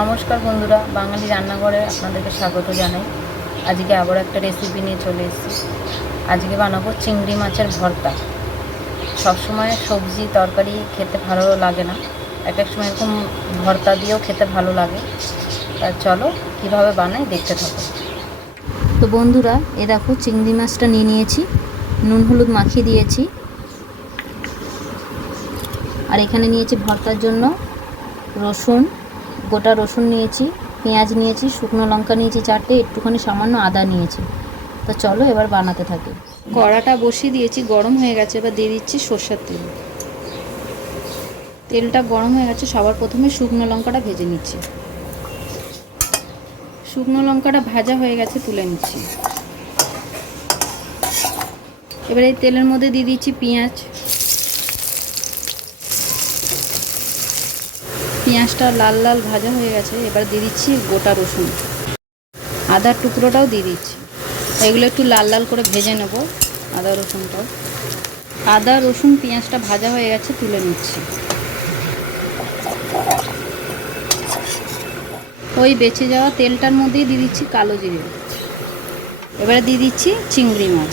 নমস্কার বন্ধুরা, বাঙালি রান্নাঘরে আপনাদেরকে স্বাগত জানাই। আজকে আবার একটা রেসিপি নিয়ে চলে এসেছি। আজকে বানাবো চিংড়ি মাছের ভর্তা। সবসময় সবজি তরকারি খেতে ভালো লাগে না, এক এক সময় এরকম ভর্তা দিয়েও খেতে ভালো লাগে। তা চলো কীভাবে বানাই দেখতে থাকো। তো বন্ধুরা, এ দেখো চিংড়ি মাছটা নিয়ে নিয়েছি, নুন হলুদ মাখিয়ে দিয়েছি। আর এখানে নিয়েছি ভর্তার জন্য রসুন, গোটা রসুন নিয়েছি, পেঁয়াজ নিয়েছি, শুকনো লঙ্কা নিয়েছি 4টে, একটুখানি সামান্য আদা নিয়েছি। তো চলো এবার বানাতে থাকি। কড়াটা বসিয়ে দিয়েছি, গরম হয়ে গেছে। এবার দিয়ে দিচ্ছি সর্ষের তেল। তেলটা গরম হয়ে গেছে, সবার প্রথমে শুকনো লঙ্কাটা ভেজে নিচ্ছি। শুকনো লঙ্কাটা ভাজা হয়ে গেছে, তুলে নিচ্ছি। এবার এই তেলের মধ্যে দিয়ে দিচ্ছি পেঁয়াজ। পেঁয়াজটা লাল লাল ভাজা হয়ে গেছে। এবার দিয়ে দিচ্ছি গোটা রসুন, আদার টুকরোটাও দিয়ে দিচ্ছি। এগুলো একটু লাল লাল করে ভেজে নেব, আদা রসুনটাও। আদা রসুন পেঁয়াজটা ভাজা হয়ে গেছে, তুলে নিচ্ছি। ওই বেঁচে যাওয়া তেলটার মধ্যেই দিয়ে দিচ্ছি কালো জিরে। এবারে দিয়ে দিচ্ছি চিংড়ি মাছ।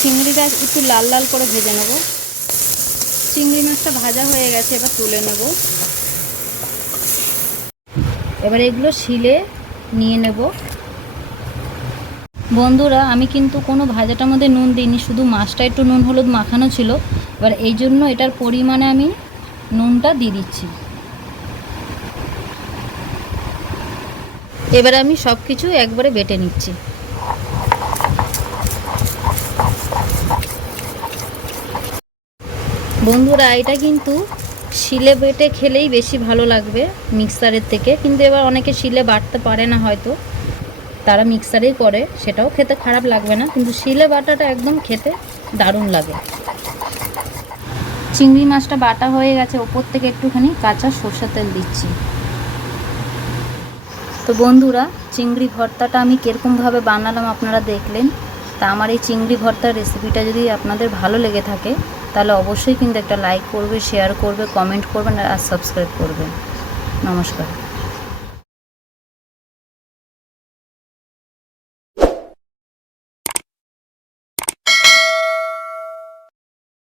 চিংড়িটা একটু লাল লাল করে ভেজে নেব। চিংড়ি মাছটা ভাজা হয়ে গেছে, এবার তুলে নেব। এবার এগুলো শিলে নিয়ে নেব। বন্ধুরা, আমি কিন্তু কোনো ভাজাটার মধ্যে নুন দিইনি, শুধু মাছটা একটু নুন হলুদ মাখানো ছিল। এবার এই জন্য এটার পরিমাণে আমি নুনটা দিয়ে দিচ্ছি। এবারে আমি সব কিছু একবারে বেটে নিচ্ছি। বন্ধুরা, এটা কিন্তু শিলে বেটে খেলেই বেশি ভালো লাগবে মিক্সারের থেকে। কিন্তু এবার অনেকে শিলে বাটতে পারে না, হয়তো তারা মিক্সারেই করে, সেটাও খেতে খারাপ লাগবে না। কিন্তু শিলে বাটাটা একদম খেতে দারুণ লাগে। চিংড়ি মাছটা বাটা হয়ে গেছে, ওপর থেকে একটুখানি কাঁচা সরষের তেল দিচ্ছি। তো বন্ধুরা, চিংড়ি ভর্তাটা আমি কীরকমভাবে বানালাম আপনারা দেখলেন। তা আমার এই চিংড়ি ভর্তার রেসিপিটা যদি আপনাদের ভালো লেগে থাকে, তাহলে অবশ্যই কিন্তু একটা লাইক করবে, শেয়ার করবে, কমেন্ট করবেন আর সাবস্ক্রাইব করবেন। নমস্কার।